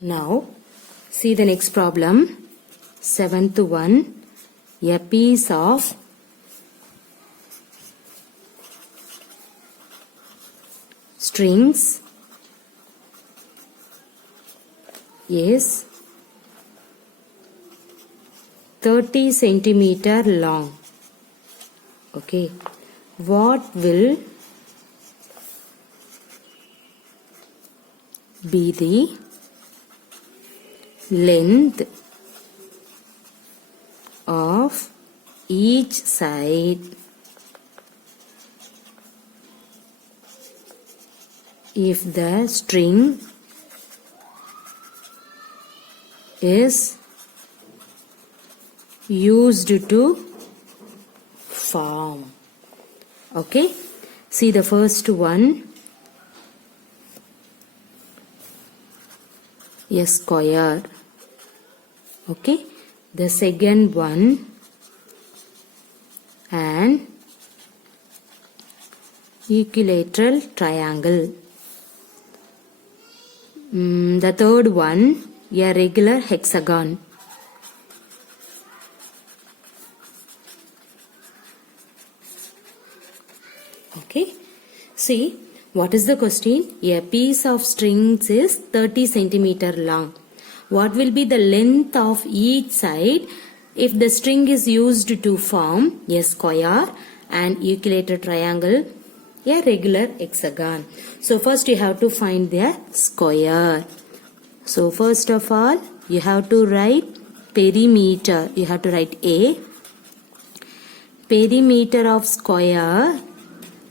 Now, see the next problem. 7th one. A piece of strings is 30 centimeter long. Okay. What will be the length of each side if the string is used to form? Okay, see the first one, a square. Okay, the second one, an equilateral triangle. The third one, a regular hexagon. Okay, see, what is the question? A piece of strings is 30 centimeter long. What will be the length of each side if the string is used to form a square, an equilateral triangle, a regular hexagon? So first you have to find the square. So first of all, you have to write perimeter. You have to write A. Perimeter of square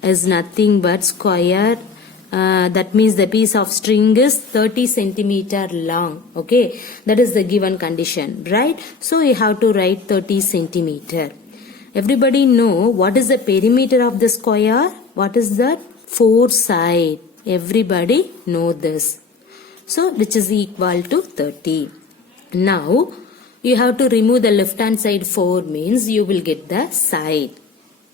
is nothing but square. That means the piece of string is 30 centimeter long. Okay, that is the given condition, right? So you have to write 30 centimeter. Everybody know what is the perimeter of the square? What is that? 4 side. Everybody know this. So which is equal to 30. Now you have to remove the left hand side 4 means you will get the side.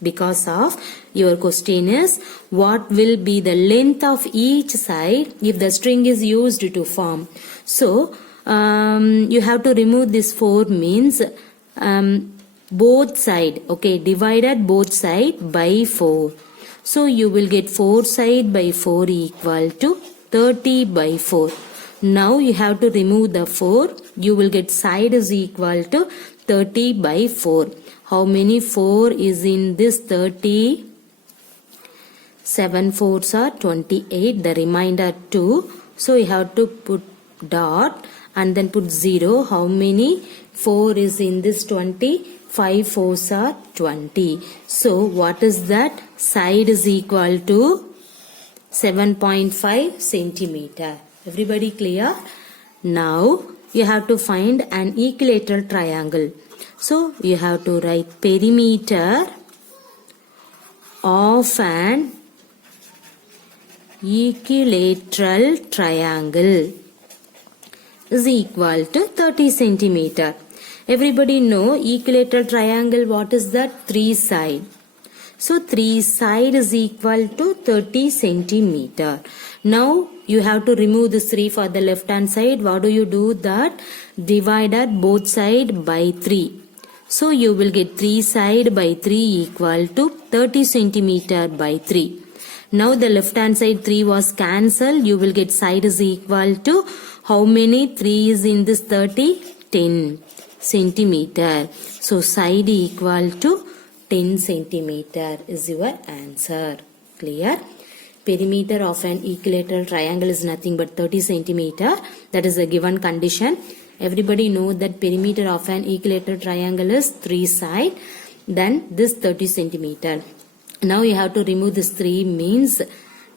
Because of your question is what will be the length of each side if the string is used to form. So you have to remove this 4 means both side. Okay, divided both side by 4. So you will get 4 side by 4 equal to 30 by 4. Now you have to remove the 4. You will get side is equal to 30 by 4. How many 4 is in this 30? 7 4s are 28. The remainder 2. So you have to put dot and then put 0. How many 4 is in this 20? 5 4s are 20. So what is that? Side is equal to 7.5 centimeter. Everybody clear? Now you have to find an equilateral triangle. So you have to write perimeter of an equilateral triangle is equal to 30 centimeter. Everybody know equilateral triangle, what is that? 3 side. So 3 side is equal to 30 centimeter. Now you have to remove this 3 for the left hand side. What do you do? That divided both side by 3. So you will get 3 side by 3 equal to 30 centimeter by 3. Now the left hand side 3 was cancelled. You will get side is equal to how many 3 is in this 30? 10 centimeter. So side equal to 10 centimeter is your answer. Clear? Perimeter of an equilateral triangle is nothing but 30 centimeter. That is a given condition. Everybody know that perimeter of an equilateral triangle is 3 side. Then this 30 centimeter. Now you have to remove this 3 means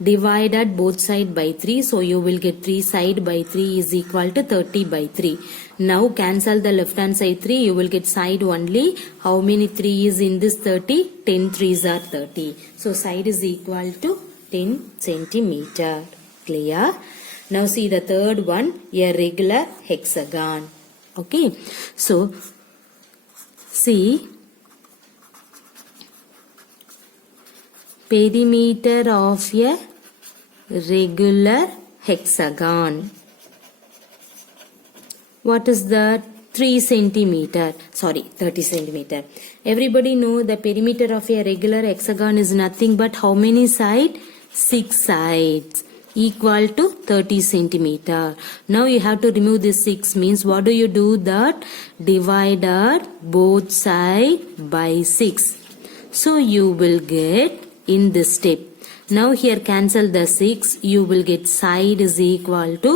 divided both side by 3. So you will get 3 side by 3 is equal to 30 by 3. Now cancel the left hand side 3. You will get side only. How many 3 is in this 30? 10 3s are 30. So side is equal to 10 centimeter. Clear? Now see the third one, a regular hexagon. Okay. So see perimeter of a regular hexagon. What is that? 3 centimeter. Sorry, 30 centimeter. Everybody know the perimeter of a regular hexagon is nothing but how many sides? 6 sides equal to 30 centimeter. Now you have to remove this 6 means what do you do? That divided both sides by 6. So you will get in this step. Now here cancel the 6. You will get side is equal to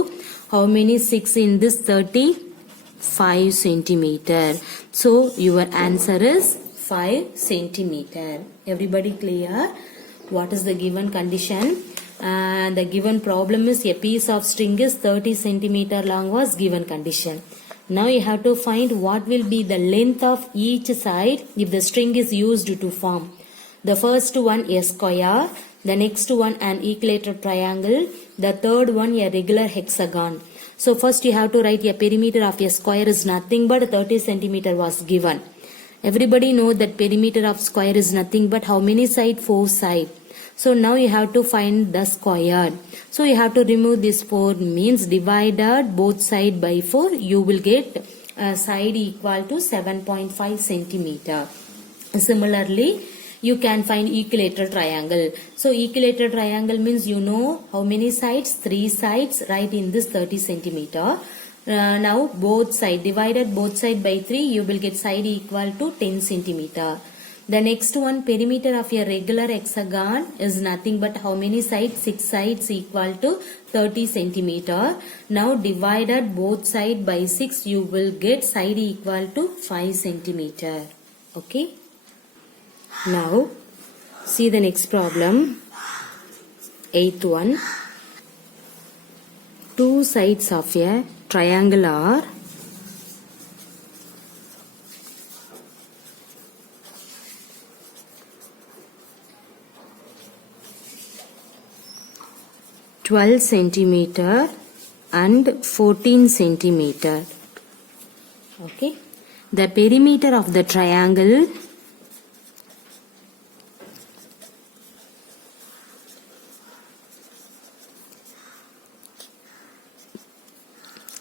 how many 6 in this 35 centimeter. So your answer is 5 centimeter. Everybody clear? What is the given condition? And the given problem is a piece of string is 30 centimeter long was given condition. Now you have to find what will be the length of each side if the string is used to form. The first one a square, the next one an equilateral triangle, the third one a regular hexagon. So first you have to write a perimeter of a square is nothing but 30 centimeter was given. Everybody know that perimeter of square is nothing but how many side? 4 side. So now you have to find the square. So you have to remove this 4 means divided both side by 4. You will get a side equal to 7.5 centimeter. Similarly, you can find equilateral triangle. So equilateral triangle means you know how many sides? 3 sides right in this 30 centimeter. Now both side divided both side by 3. You will get side equal to 10 centimeter. The next one perimeter of a regular hexagon is nothing but how many sides? 6 sides equal to 30 centimeter. Now divided both side by 6 you will get side equal to 5 centimeter. Okay. Now see the next problem. 8th one. 2 sides of a triangle are 12 centimeter and 14 centimeter. Okay. The perimeter of the triangle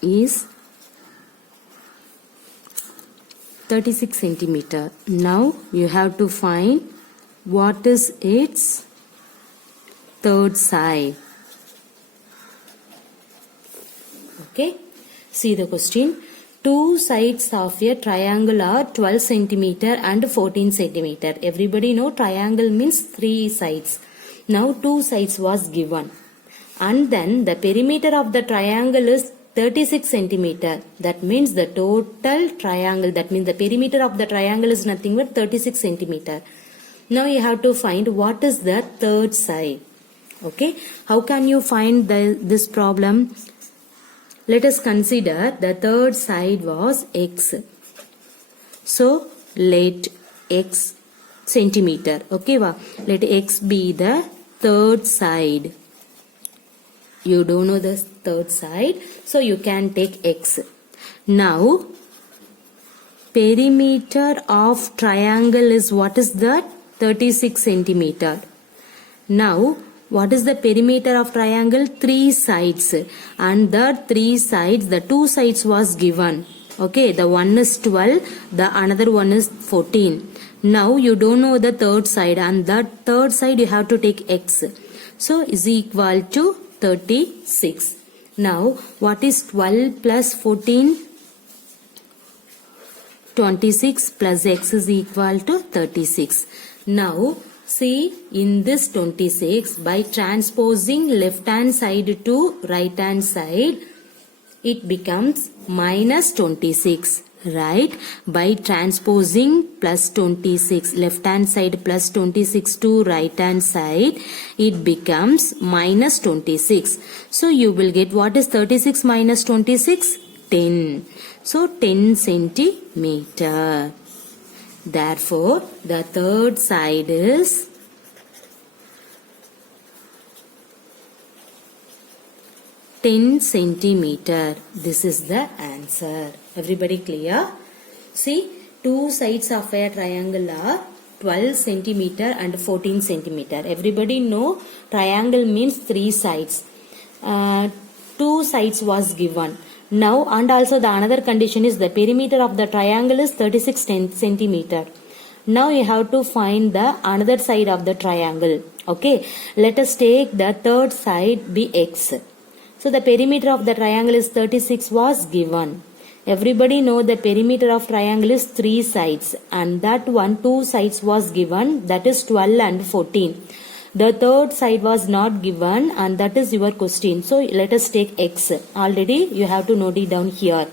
is 36 centimeter. Now you have to find what is its third side. Okay, see the question. 2 sides of a triangle are 12 centimeter and 14 centimeter. Everybody know triangle means 3 sides. Now 2 sides was given. And then the perimeter of the triangle is 36 centimeter. That means the total triangle, that means the perimeter of the triangle is nothing but 36 centimeter. Now you have to find what is the third side. Okay, how can you find this problem? Let us consider the third side was x. So let x centimeter. Okay, let x be the third side. You don't know the third side, so you can take x. Now perimeter of triangle is what is that? 36 centimeter. Now what is the perimeter of triangle? 3 sides. And the 3 sides, the 2 sides was given. Okay, the one is 12, the another one is 14. Now you don't know the third side, and that third side you have to take x. So is equal to 36. Now what is 12 plus 14? 26 plus x is equal to 36. Now see in this 26 by transposing left hand side to right hand side it becomes minus 26, right? By transposing plus 26 left hand side plus 26 to right hand side it becomes minus 26. So you will get what is 36 minus 26? 10. So 10 centimeter. Therefore, the third side is 10 centimeter. This is the answer. Everybody clear? See, 2 sides of a triangle are 12 centimeter and 14 centimeter. Everybody know triangle means 3 sides. 2 sides was given. Now, and also the another condition is the perimeter of the triangle is 36 centimeter. Now you have to find the another side of the triangle. Okay, let us take the third side be x. So the perimeter of the triangle is 36 was given. Everybody know the perimeter of triangle is 3 sides, and that one 2 sides was given, that is 12 and 14. The third side was not given, and that is your question. So let us take x. Already you have to note it down here.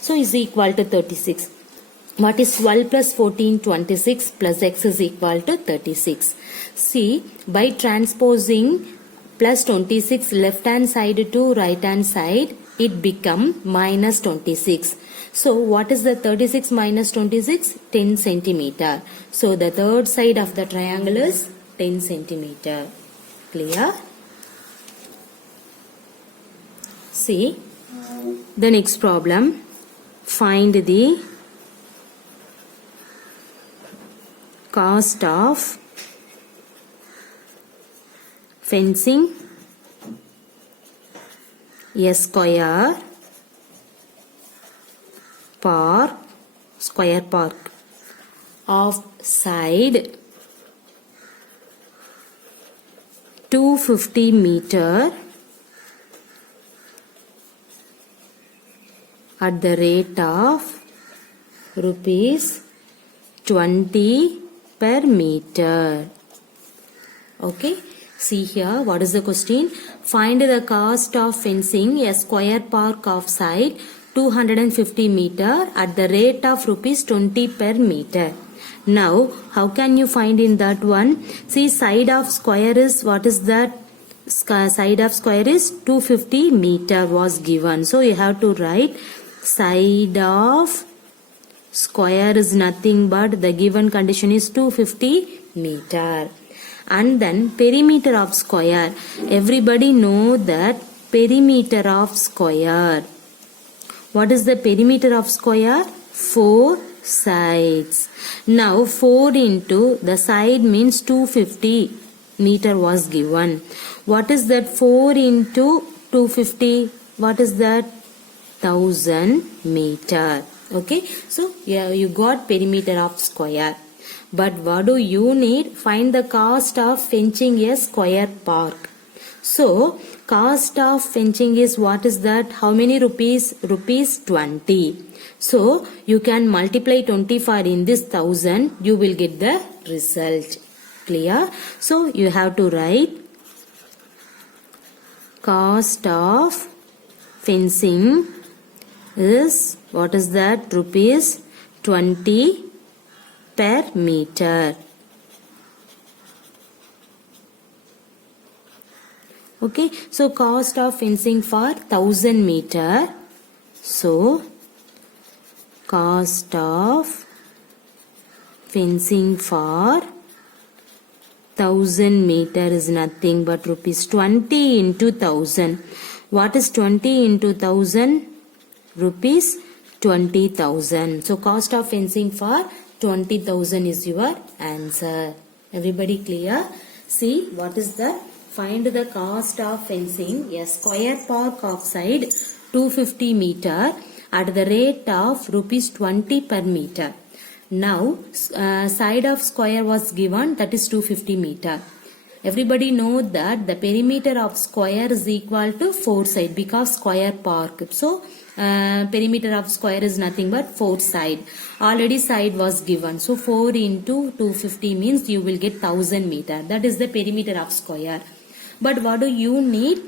So is equal to 36. What is 12 plus 14? 26 plus x is equal to 36. See, by transposing plus 26 left hand side to right hand side, it become minus 26. So what is the 36 minus 26? 10 centimeter. So the third side of the triangle is 10 centimeter. Clear? See, the next problem. Find the cost of fencing a square park of side 250 meter at the rate of rupees 20 per meter. Okay, see here, what is the question? Find the cost of fencing a square park of side 250 meter at the rate of rupees 20 per meter. Now, how can you find in that one? See, side of square is, what is that? Side of square is 250 meter was given. So, you have to write side of square is nothing but the given condition is 250 meter. And then perimeter of square. Everybody know that perimeter of square. What is the perimeter of square? 4 sides. Now 4 into the side means 250 meter was given. What is that 4 into 250? What is that? 1000 meter. Okay, so yeah, you got perimeter of square. But what do you need? Find the cost of fencing a square park. So, cost of fencing is, what is that? How many rupees? Rupees 20. So, you can multiply 25 in this 1000. You will get the result. Clear? So, you have to write cost of fencing is, what is that? Rupees 20 per meter. Okay, so cost of fencing for 1000 meter. So, cost of fencing for 1000 meter is nothing but rupees 20 into 1000. What is 20 into 1000? Rupees 20,000. So, cost of fencing for 20,000 is your answer. Everybody clear? See, what is that? Find the cost of fencing a square park of side 250 meter at the rate of rupees 20 per meter. Now, side of square was given, that is 250 meter. Everybody know that the perimeter of square is equal to 4 side because square park. So, perimeter of square is nothing but 4 side. Already side was given. So, 4 into 250 means you will get 1000 meter. That is the perimeter of square. But what do you need?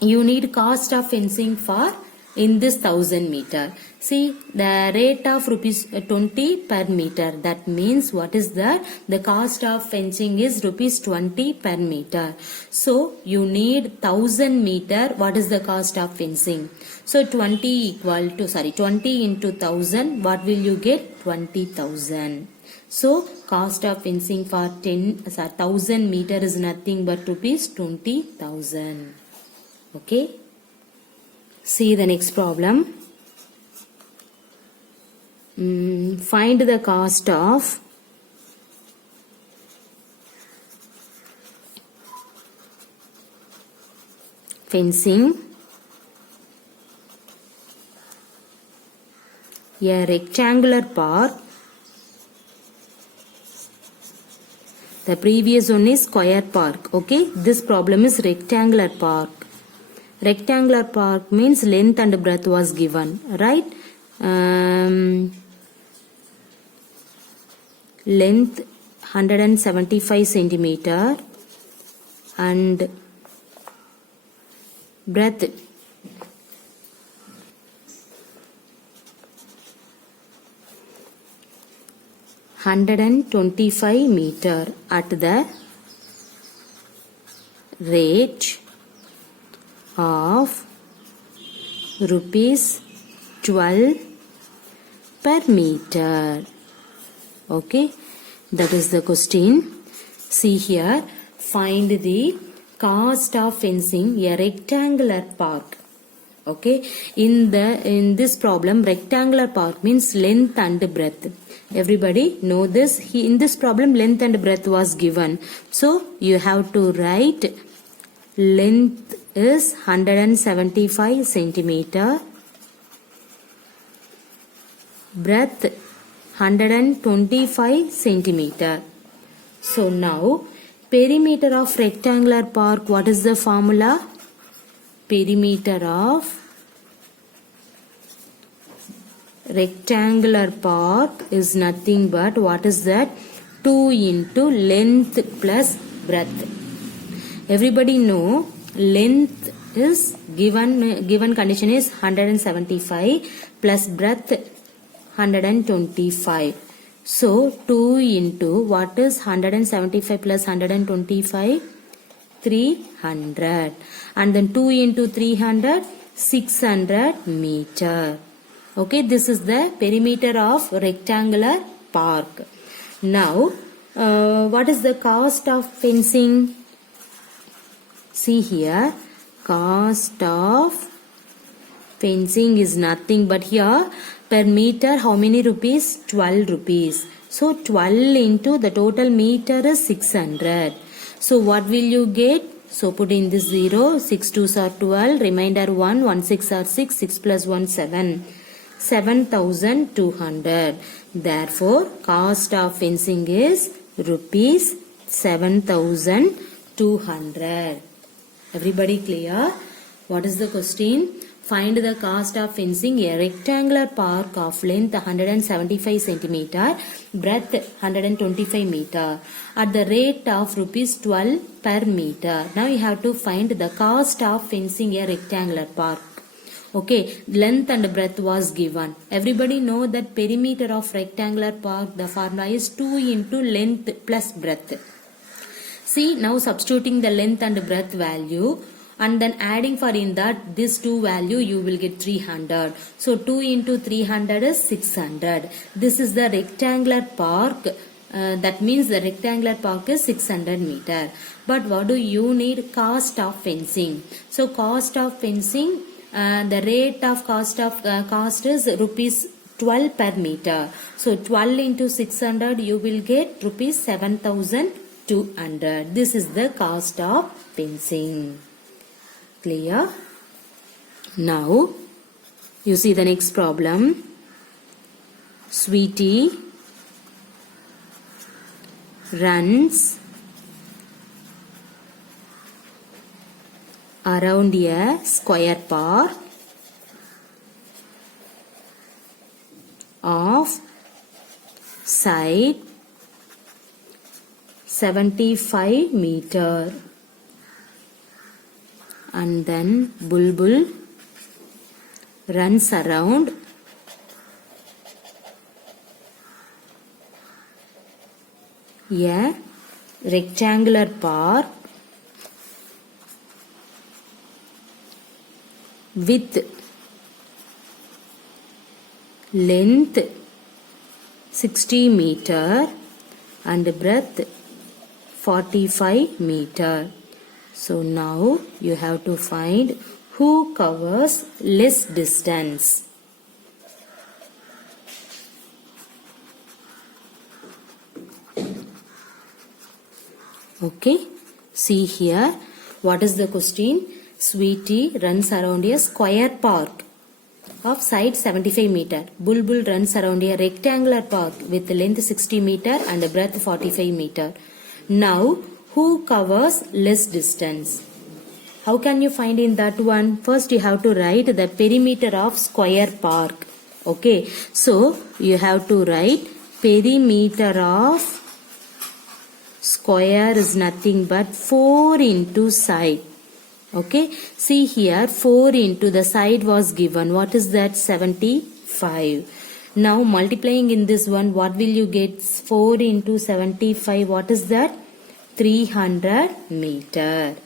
You need cost of fencing for in this 1000 meter. See, the rate of rupees 20 per meter. That means what is that? The cost of fencing is rupees 20 per meter. So, you need 1000 meter. What is the cost of fencing? So, 20 into 1000. What will you get? 20,000. So, cost of fencing for 1000 meter is nothing but rupees 20,000. Okay. See the next problem. Find the cost of fencing A rectangular park. The previous one is square park. Okay, this problem is rectangular park. Rectangular park means length and breadth was given, right? Length 175 centimeter and breadth 125 meter at the rate of rupees 12 per meter. Okay, that is the question. See here, find the cost of fencing a rectangular park. Okay, in this problem, rectangular park means length and breadth. Everybody know this. In this problem, length and breadth was given. So you have to write length is 175 centimeter, breadth 125 centimeter. So now perimeter of rectangular park, what is the formula? Perimeter of rectangular park is nothing but, what is that? 2 into length plus breadth. Everybody know length is given condition is 175 plus breadth 125. So 2 into what is 175 plus 125? 300. And then 2 into 300, 600 meter. Okay, this is the perimeter of rectangular park. Now, what is the cost of fencing? See here, cost of fencing is nothing but here per meter how many rupees? 12 rupees. So 12 into the total meter is 600. So what will you get? So put in this 0, 6 2s are 12, remainder 1, 1 6 are 6, 6 plus 1 7. 7,200. Therefore, cost of fencing is rupees 7,200. Everybody clear? What is the question? Find the cost of fencing a rectangular park of length 175 centimeter, breadth 125 meter at the rate of rupees 12 per meter. Now you have to find the cost of fencing a rectangular park. Okay, length and breadth was given. Everybody know that perimeter of rectangular park, the formula is 2 into length plus breadth. See, now substituting the length and breadth value and then adding for in that this 2 value, you will get 300. So 2 into 300 is 600. This is the rectangular park. That means the rectangular park is 600 meter. But what do you need? Cost of fencing. So cost of fencing, the rate of cost is rupees 12 per meter. So 12 into 600 you will get rupees 7,200. This is the cost of fencing. Clear? Now you see the next problem. Sweetie runs around a square park of side 75 meter, and then Bulbul runs around a rectangular park with length 60 meter and breadth 45 meter. So now you have to find who covers less distance. Okay, see here, what is the question? Sweetie runs around a square park of side 75 meter. Bulbul runs around a rectangular park with length 60 meter and breadth 45 meter. Now, who covers less distance? How can you find in that one? First, you have to write the perimeter of square park. Okay, so you have to write perimeter of square is nothing but 4 into side. Okay, see here 4 into the side was given. What is that? 75. Now multiplying in this one, what will you get? 4 into 75, what is that? 300 meter.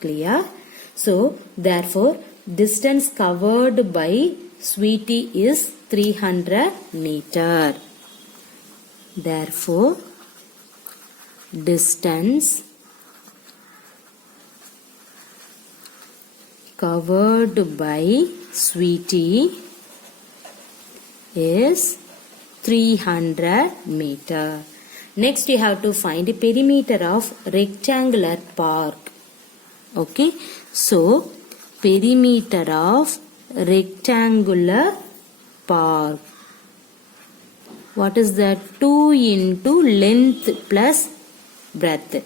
Clear? So therefore distance covered by Sweetie is 300 meter. Therefore distance covered by Sweetie is 300 meter. Next you have to find the perimeter of rectangular park. Okay, so perimeter of rectangular park. What is that? 2 into length plus breadth.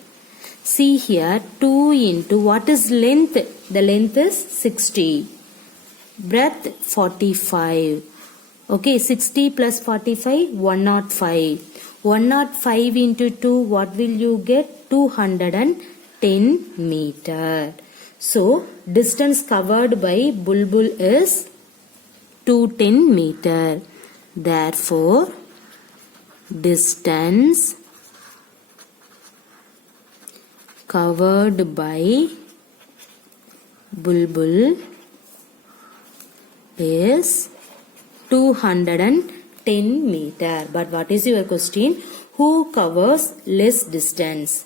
See here 2 into what is length? The length is 60. Breadth 45. Okay, 60 plus 45, 105. 105 into 2, what will you get? 210 meter. So, distance covered by Bulbul is 210 meter. Therefore, distance covered by Bulbul is 210 meter. But what is your question? Who covers less distance?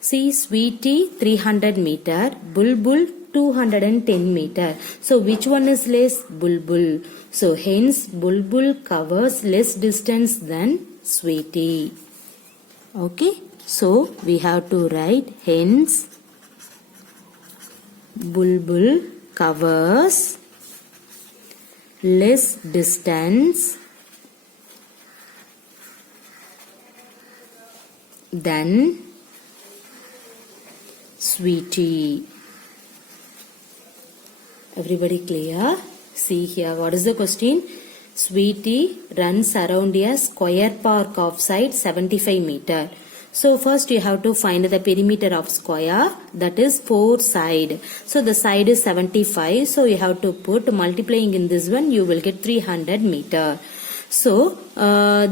See, Sweetie 300 meter, Bulbul 210 meter. So which one is less? Bulbul. So hence Bulbul covers less distance than Sweetie. Okay. So we have to write hence Bulbul covers less distance than Sweetie. Everybody clear? See here, what is the question? Sweetie runs around a square park of side 75 meter. So first you have to find the perimeter of square, that is 4 side. So the side is 75. So you have to put multiplying in this one, you will get 300 meter. So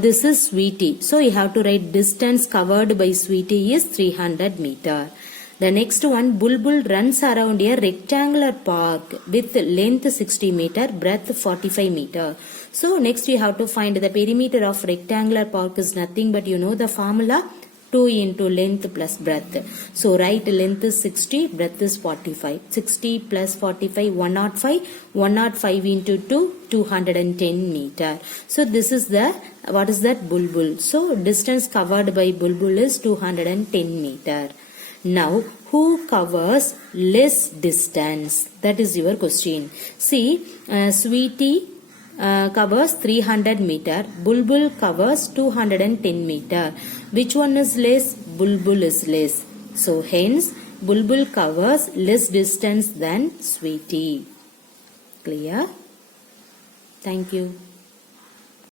this is Sweetie. So you have to write distance covered by Sweetie is 300 meter. The next one, Bulbul runs around a rectangular park with length 60 meter, breadth 45 meter. So next you have to find the perimeter of rectangular park is nothing but you know the formula 2 into length plus breadth. So write length is 60, breadth is 45. 60 plus 45, 105. 105 into 2, 210 meter. So this is the, what is that? Bulbul. So distance covered by Bulbul is 210 meter. Now, who covers less distance? That is your question. See, Sweetie covers 300 meter. Bulbul covers 210 meter. Which one is less? Bulbul is less. So, hence, Bulbul covers less distance than Sweetie. Clear? Thank you.